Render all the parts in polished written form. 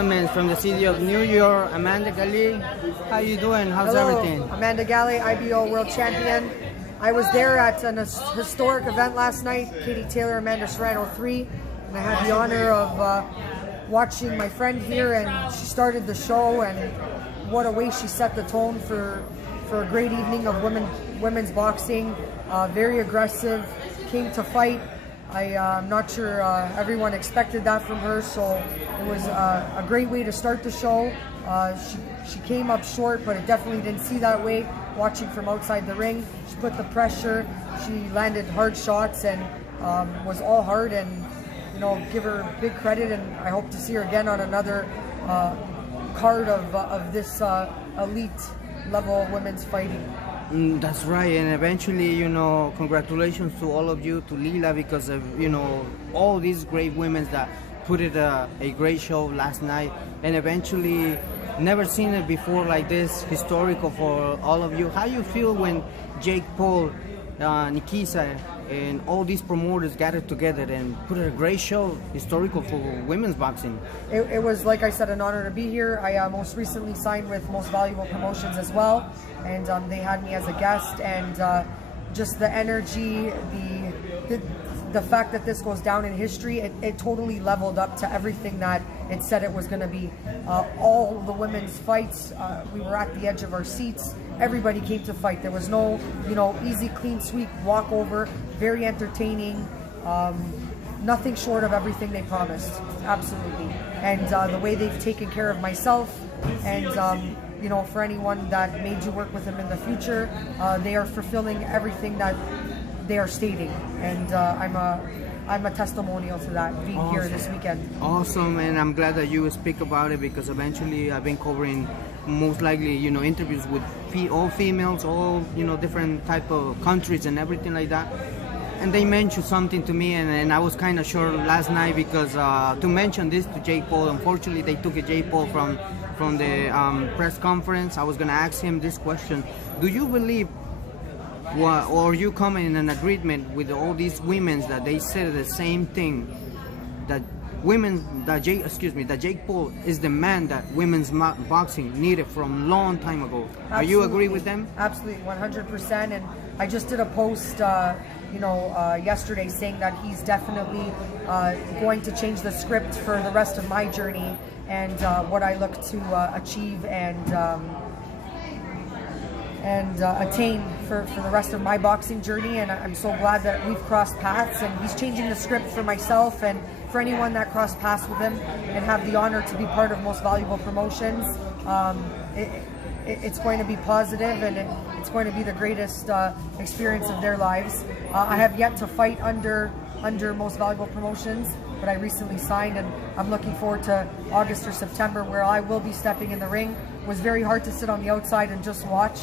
gentlemen, from the city of New York, Amanda Galle. How you doing? How's Hello, everything? Amanda Galle, IBO World Champion. I was there at an historic event last night, Katie Taylor, Amanda Serrano-3, and I had the honor of watching my friend here, and she started the show, and what a way she set the tone for a great evening of women's boxing. Very aggressive, came to fight. I'm not sure everyone expected that from her, so it was a great way to start the show. She came up short, but it definitely didn't see that way. Watching from outside the ring, she put the pressure, she landed hard shots, and was all hard, and give her big credit, and I hope to see her again on another card of this elite level women's fighting. That's right, and eventually, congratulations to all of you, to Lila, because of, all these great women that put it a great show last night, and eventually, never seen it before like this, historical for all of you. How you feel when Jake Paul, Nikisa, and all these promoters gathered together and put a great show, historical for women's boxing? It was, like I said, an honor to be here. I most recently signed with Most Valuable Promotions as well, and they had me as a guest, and just the energy, the fact that this goes down in history, it totally leveled up to everything that it said it was going to be. All the women's fights, we were at the edge of our seats. Everybody came to fight. There was no, easy, clean sweep, walkover. Very entertaining. Nothing short of everything they promised. Absolutely. And the way they've taken care of myself, and for anyone that made you work with them in the future, they are fulfilling everything that they are stating, and I'm a testimonial to that, being awesome here this weekend. Awesome, and I'm glad that you speak about it, because eventually I've been covering most likely interviews with all females, all different type of countries and everything like that, and they mentioned something to me, and I was kind of sure last night, because to mention this to Jake Paul, unfortunately they took a Jake Paul from the press conference. I was gonna ask him this question: do you believe, or you come in an agreement with all these women that they said the same thing, that Jake Paul is the man that women's boxing needed from long time ago? Absolutely. Are you agree with them? Absolutely, 100%. And I just did a post, yesterday, saying that he's definitely going to change the script for the rest of my journey, and what I look to achieve and attain for the rest of my boxing journey. And I'm so glad that we've crossed paths, and he's changing the script for myself and for anyone that crossed paths with him and have the honor to be part of Most Valuable Promotions. It's going to be positive, and it's going to be the greatest experience of their lives. I have yet to fight under Most Valuable Promotions, but I recently signed, and I'm looking forward to August or September, where I will be stepping in the ring. It was very hard to sit on the outside and just watch,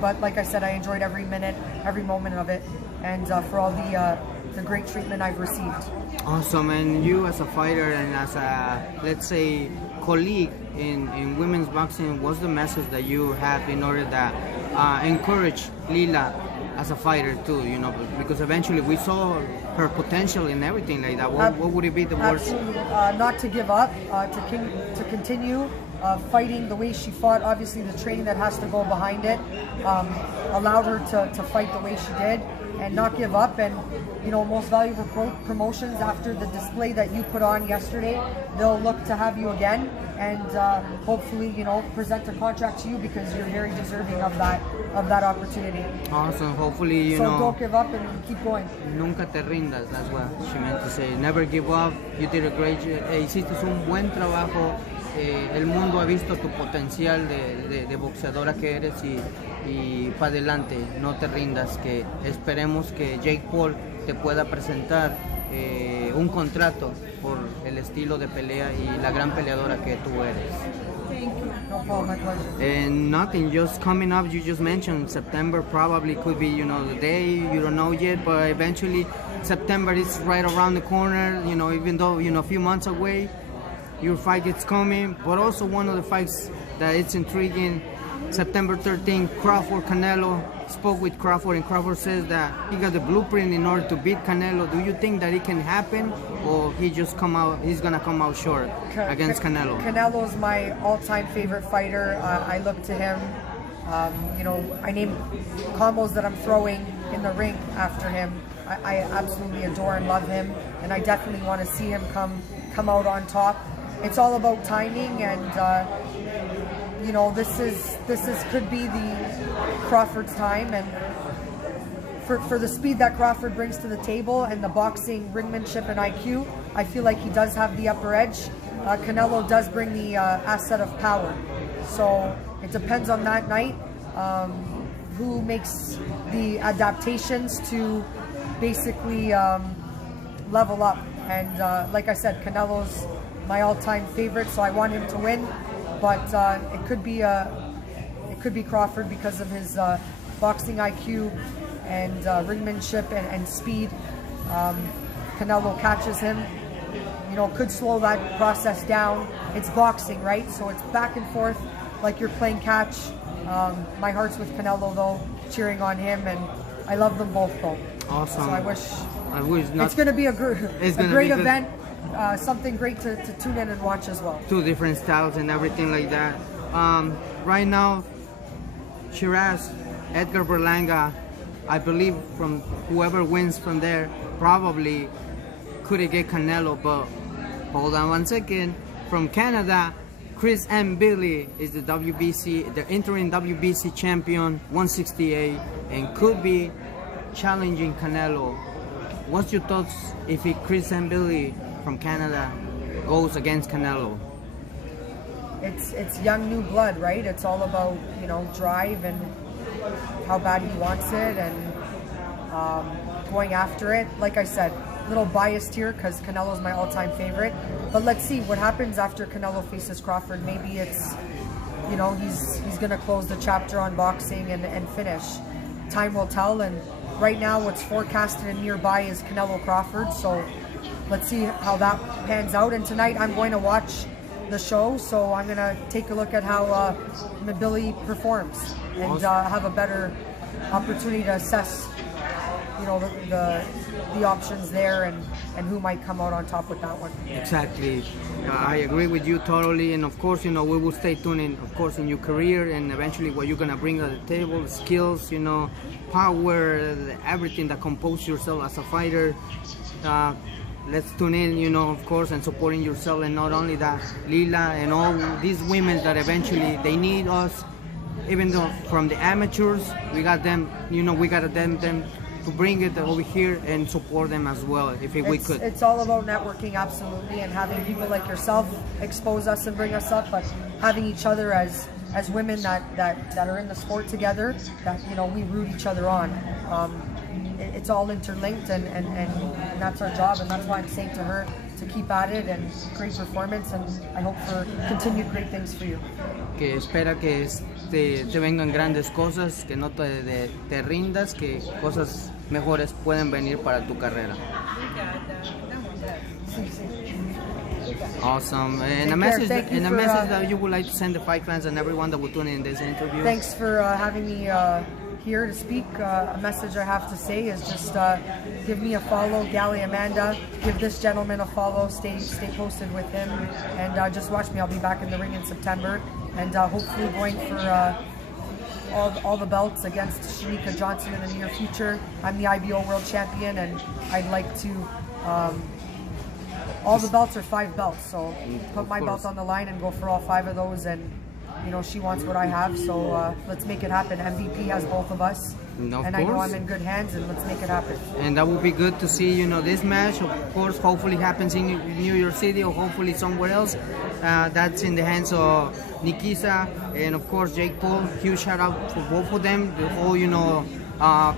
but like I said, I enjoyed every minute, every moment of it, and for all the great treatment I've received. Awesome. And you as a fighter and as a, let's say, colleague in women's boxing, what's the message that you have in order to encourage Lila as a fighter too, because eventually we saw her potential in everything like that? What would it be, the words? Absolutely, not to give up, to continue fighting the way she fought. Obviously the training that has to go behind it allowed her to fight the way she did, and not give up. And Most Valuable Promotions, after the display that you put on yesterday, they'll look to have you again, and hopefully present a contract to you, because you're very deserving of that opportunity. Awesome. Hopefully, so don't give up and keep going. Nunca te rindas. That's what she meant to say. Never give up. You did a great job. Hiciste un buen trabajo. El mundo ha visto tu potencial de boxeadora que eres, y para adelante, no te rindas, que esperemos que Jake Paul te pueda presentar un contrato por el estilo de pelea y la gran peleadora que tú eres. Thank you. No problem, my pleasure. And nothing, just coming up, you just mentioned September probably could be, the day, you don't know yet, but eventually September is right around the corner, even though, a few months away. Your fight gets coming, but also one of the fights that it's intriguing September 13th, Crawford, Canelo. Spoke with Crawford, and Crawford says that he got the blueprint in order to beat Canelo. Do you think that it can happen, or he's gonna come out short against Canelo? Canelo's my all-time favorite fighter. I look to him. You know, I name combos that I'm throwing in the ring after him. I absolutely adore and love him, and I definitely want to see him come out on top. It's all about timing, and you know, this could be the Crawford's time, and for the speed that Crawford brings to the table and the boxing ringmanship and IQ, I feel like he does have the upper edge. Canelo does bring the asset of power, so it depends on that night who makes the adaptations to basically level up. And like I said, Canelo's my all-time favorite, so I want him to win. But it could be Crawford because of his boxing IQ and ringmanship and speed. Canelo catches him, you know, could slow that process down. It's boxing, right? So it's back and forth like you're playing catch. My heart's with Canelo though, cheering on him, and I love them both though. Awesome. So I wish not, it's going to be a great event. Something great to tune in and watch as well. Two different styles and everything like that. Right now, Shiraz, Edgar Berlanga, I believe from whoever wins from there probably could get Canelo, but hold on one second. From Canada, Chris M. Billy is the interim WBC champion, 168, and could be challenging Canelo. What's your thoughts if Chris M. Billy from Canada goes against Canelo? It's young new blood, right? It's all about, you know, drive and how bad he wants it, and going after it. Like I said, a little biased here because Canelo's my all-time favorite, but let's see what happens after Canelo faces Crawford. Maybe it's, you know, he's gonna close the chapter on boxing and finish. Time will tell, and right now what's forecasted and nearby is Canelo Crawford, so let's see how that pans out. And tonight I'm going to watch the show, so I'm going to take a look at how Billy performs and have a better opportunity to assess, you know, the options there and who might come out on top with that one. Exactly. I agree with you totally, and of course, you know, we will stay tuned in, of course, in your career and eventually what you're going to bring to the table, skills, you know, power, everything that composes yourself as a fighter. Let's tune in, you know, of course, and supporting yourself, and not only that, Lila and all these women that eventually they need us, even though from the amateurs, we got them, you know, we got them to bring it over here and support them as well, if we could. It's all about networking, absolutely, and having people like yourself expose us and bring us up, but having each other as women that are in the sport together, that, you know, we root each other on. It's all interlinked, and that's our job, and that's why I'm saying to her to keep at it, and great performance, and I hope for continued great things for you. Que espera que te vengan grandes cosas, que no te rindas, que cosas mejores pueden venir para tu carrera. Awesome. And a message that you would like to send the fight fans and everyone that will tune in this interview. Thanks for having me here to speak. A message I have to say is just give me a follow, Galle Amanda. Give this gentleman a follow. Stay posted with him, and just watch me. I'll be back in the ring in September, and hopefully going for all the belts against Shanika Johnson in the near future. I'm the IBO World Champion, and I'd like to. All the belts are 5 belts, so put my belt on the line and go for all 5 of those. And you know, she wants what I have, so let's make it happen. MVP has both of us, and I know I'm in good hands, and let's make it happen. And that would be good to see, you know, this match, of course, hopefully happens in New York City or hopefully somewhere else. That's in the hands of Nikisa and, of course, Jake Paul. Huge shout out for both of them, the whole, you know,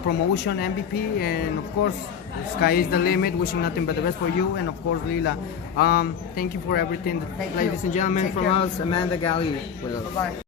promotion MVP, and of course, the sky is the limit. Wishing nothing but the best for you, and of course, Lila. Thank you for everything, ladies and gentlemen. From us, Amanda Galle. Bye-bye.